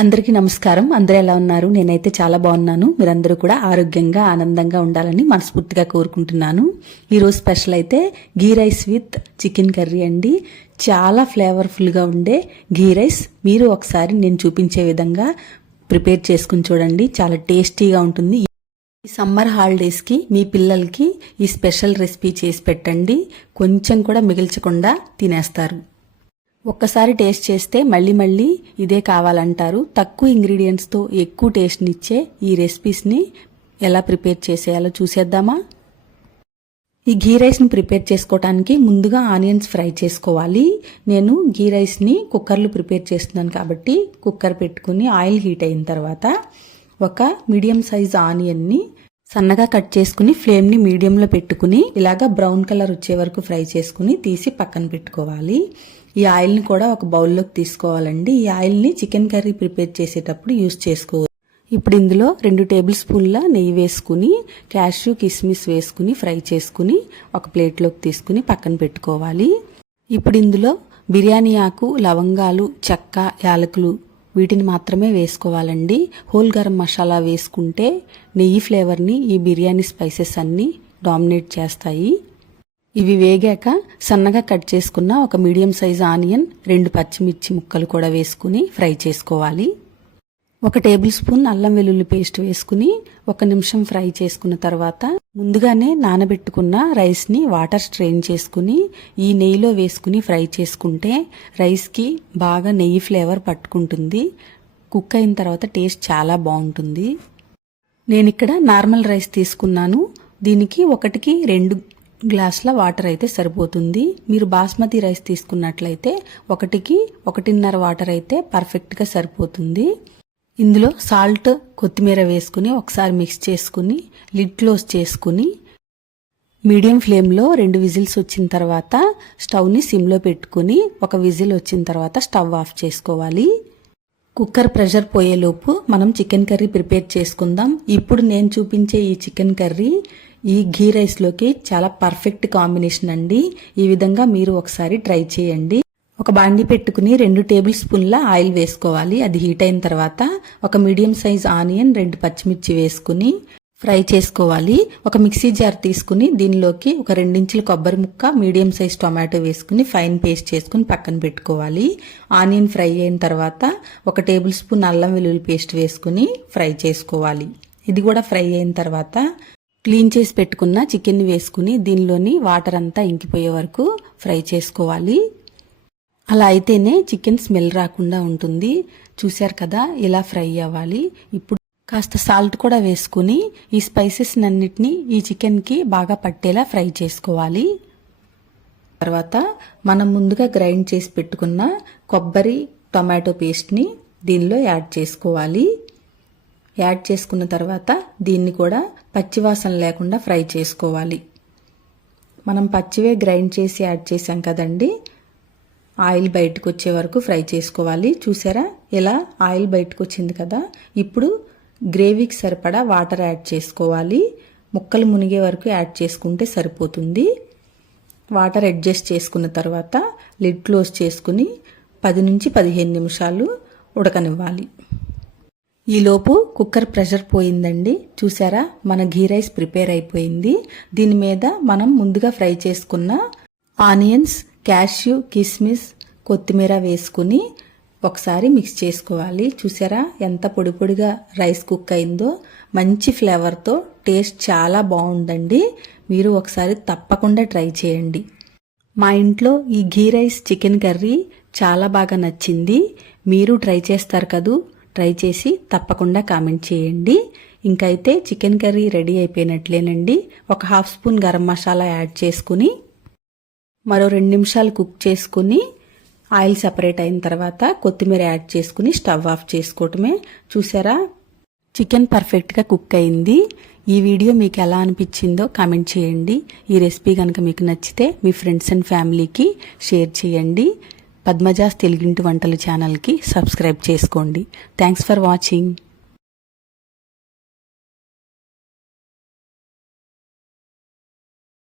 అందరికీ నమస్కారం. అందరూ ఎలా ఉన్నారు? నేనైతే చాలా బాగున్నాను. మీరందరూ కూడా ఆరోగ్యంగా ఆనందంగా ఉండాలని మనస్ఫూర్తిగా కోరుకుంటున్నాను. ఈరోజు స్పెషల్ అయితే గీ రైస్ విత్ చికెన్ కర్రీ అండి. చాలా ఫ్లేవర్ఫుల్గా ఉండే గీ రైస్ మీరు ఒకసారి నేను చూపించే విధంగా ప్రిపేర్ చేసుకుని చూడండి. చాలా టేస్టీగా ఉంటుంది. ఈ సమ్మర్ హాలిడేస్కి మీ పిల్లలకి ఈ స్పెషల్ రెసిపీ చేసి పెట్టండి. కొంచెం కూడా మిగిల్చకుండా తినేస్తారు. ఒక్కసారి టేస్ట్ చేస్తే మళ్ళీ మళ్ళీ ఇదే కావాలంటారు. తక్కువ ఇంగ్రీడియంట్స్తో ఎక్కువ టేస్ట్నిచ్చే ఈ రెసిపీస్ని ఎలా ప్రిపేర్ చేసేయాలో చూసేద్దామా? ఈ గీ రైస్ని ప్రిపేర్ చేసుకోవడానికి ముందుగా ఆనియన్స్ ఫ్రై చేసుకోవాలి. నేను గీ రైస్ని కుక్కర్లో ప్రిపేర్ చేస్తున్నాను కాబట్టి కుక్కర్ పెట్టుకుని ఆయిల్ హీట్ అయిన తర్వాత ఒక మీడియం సైజ్ ఆనియన్ని సన్నగా కట్ చేసుకుని ఫ్లేమ్ని మీడియంలో పెట్టుకుని ఇలాగా బ్రౌన్ కలర్ వచ్చే వరకు ఫ్రై చేసుకుని తీసి పక్కన పెట్టుకోవాలి. ఈ ఆయిల్ని కూడా ఒక బౌల్లోకి తీసుకోవాలండి. ఈ ఆయిల్ని చికెన్ కర్రీ ప్రిపేర్ చేసేటప్పుడు యూజ్ చేసుకోవాలి. ఇప్పుడు ఇందులో 2 టేబుల్ స్పూన్ల నెయ్యి వేసుకుని క్యాష్యూ కిస్మిస్ వేసుకుని ఫ్రై చేసుకుని ఒక ప్లేట్లోకి తీసుకుని పక్కన పెట్టుకోవాలి. ఇప్పుడు ఇందులో బిర్యానీ ఆకు, లవంగాలు, చెక్క, యాలకులు వీటిని మాత్రమే వేసుకోవాలండి. హోల్ గరం మసాలా వేసుకుంటే నెయ్యి ఫ్లేవర్ని ఈ బిర్యానీ స్పైసెస్ అన్నీ డామినేట్ చేస్తాయి. ఇవి వేగాక సన్నగా కట్ చేసుకున్న ఒక మీడియం సైజ్ ఆనియన్, 2 పచ్చిమిర్చి ముక్కలు కూడా వేసుకుని ఫ్రై చేసుకోవాలి. 1 టేబుల్ స్పూన్ అల్లం వెల్లుల్లి పేస్ట్ వేసుకుని 1 నిమిషం ఫ్రై చేసుకున్న తర్వాత ముందుగానే నానబెట్టుకున్న రైస్ని వాటర్ స్ట్రెయిన్ చేసుకుని ఈ నెయ్యిలో వేసుకుని ఫ్రై చేసుకుంటే రైస్కి బాగా నెయ్యి ఫ్లేవర్ పట్టుకుంటుంది. కుక్ అయిన తర్వాత టేస్ట్ చాలా బాగుంటుంది. నేను ఇక్కడ నార్మల్ రైస్ తీసుకున్నాను. దీనికి 1కి 2 గ్లాసుల వాటర్ అయితే సరిపోతుంది. మీరు బాస్మతి రైస్ తీసుకున్నట్లయితే 1కి 1.5 వాటర్ అయితే పర్ఫెక్ట్గా సరిపోతుంది. ఇందులో సాల్ట్, కొత్తిమీర వేసుకుని ఒకసారి మిక్స్ చేసుకుని లిడ్ క్లోజ్ చేసుకుని మీడియం ఫ్లేమ్లో 2 విజిల్స్ వచ్చిన తర్వాత స్టవ్ని సిమ్లో పెట్టుకుని 1 విజిల్ వచ్చిన తర్వాత స్టవ్ ఆఫ్ చేసుకోవాలి. కుక్కర్ ప్రెషర్ పోయేలోపు మనం చికెన్ కర్రీ ప్రిపేర్ చేసుకుందాం. ఇప్పుడు నేను చూపించే ఈ చికెన్ కర్రీ ఈ ఘీ రైస్లోకి చాలా పర్ఫెక్ట్ కాంబినేషన్ అండి. ఈ విధంగా మీరు ఒకసారి ట్రై చేయండి. ఒక బాండి పెట్టుకుని 2 టేబుల్ స్పూన్ల ఆయిల్ వేసుకోవాలి. అది హీట్ అయిన తర్వాత ఒక మీడియం సైజ్ ఆనియన్, 2 పచ్చిమిర్చి వేసుకుని ఫ్రై చేసుకోవాలి. ఒక మిక్సీ జార్ తీసుకుని దీనిలోకి ఒక 2 ఇంచుల కొబ్బరి ముక్క, మీడియం సైజ్ టొమాటో వేసుకుని ఫైన్ పేస్ట్ చేసుకుని పక్కన పెట్టుకోవాలి. ఆనియన్ ఫ్రై అయిన తర్వాత 1 టేబుల్ స్పూన్ అల్లం వెల్లుల్లి పేస్ట్ వేసుకుని ఫ్రై చేసుకోవాలి. ఇది కూడా ఫ్రై అయిన తర్వాత క్లీన్ చేసి పెట్టుకున్న చికెన్ని వేసుకుని దీనిలోని వాటర్ అంతా ఇంకిపోయే వరకు ఫ్రై చేసుకోవాలి. అలా అయితేనే చికెన్ స్మెల్ రాకుండా ఉంటుంది. చూశారు కదా, ఇలా ఫ్రై అవ్వాలి. ఇప్పుడు కాస్త సాల్ట్ కూడా వేసుకుని ఈ స్పైసెస్ అన్నిటినీ ఈ చికెన్కి బాగా పట్టేలా ఫ్రై చేసుకోవాలి. తర్వాత మనం ముందుగా గ్రైండ్ చేసి పెట్టుకున్న కొబ్బరి, టొమాటో పేస్ట్ని దీనిలో యాడ్ చేసుకోవాలి. యాడ్ చేసుకున్న తర్వాత దీన్ని కూడా పచ్చివాసన లేకుండా ఫ్రై చేసుకోవాలి. మనం పచ్చివే గ్రైండ్ చేసి యాడ్ చేసాం కదండి, ఆయిల్ బయటకు వచ్చే వరకు ఫ్రై చేసుకోవాలి. చూసారా, ఇలా ఆయిల్ బయటకు వచ్చింది కదా. ఇప్పుడు గ్రేవీకి సరిపడా వాటర్ యాడ్ చేసుకోవాలి. ముక్కలు మునిగే వరకు యాడ్ చేసుకుంటే సరిపోతుంది. వాటర్ అడ్జస్ట్ చేసుకున్న తర్వాత లిడ్ క్లోజ్ చేసుకుని 10 నుంచి 15 నిమిషాలు ఉడకనివ్వాలి. ఈలోపు కుక్కర్ ప్రెషర్ పోయిందండి. చూసారా, మన ఘీ రైస్ ప్రిపేర్ అయిపోయింది. దీని మీద మనం ముందుగా ఫ్రై చేసుకున్న ఆనియన్స్, క్యాష్యూ, కిస్మిస్, కొత్తిమీర వేసుకుని ఒకసారి మిక్స్ చేసుకోవాలి. చూసారా ఎంత పొడి పొడిగా రైస్ కుక్ అయిందో. మంచి ఫ్లేవర్తో టేస్ట్ చాలా బాగుందండి. మీరు ఒకసారి తప్పకుండా ట్రై చేయండి. మా ఇంట్లో ఈ ఘీ రైస్ చికెన్ కర్రీ చాలా బాగా నచ్చింది. మీరు ట్రై చేస్తారు కదూ. ట్రై చేసి తప్పకుండా కామెంట్ చేయండి. ఇంకైతే చికెన్ కర్రీ రెడీ అయిపోయినట్లేనండి. ఒక 1/2 స్పూన్ గరం మసాలా యాడ్ చేసుకుని మరో 2 నిమిషాలు కుక్ చేసుకుని ఆయిల్ సెపరేట్ అయిన తర్వాత కొత్తిమీర యాడ్ చేసుకుని స్టవ్ ఆఫ్ చేసుకోవటమే. చూసారా, చికెన్ పర్ఫెక్ట్గా కుక్ అయింది. ఈ వీడియో మీకు ఎలా అనిపించిందో కామెంట్ చేయండి. ఈ రెసిపీ కనుక మీకు నచ్చితే మీ ఫ్రెండ్స్ అండ్ ఫ్యామిలీకి షేర్ చేయండి. పద్మజాస్ తెలుగింటి వంటలు ఛానల్కి సబ్స్క్రైబ్ చేసుకోండి. Thanks for watching.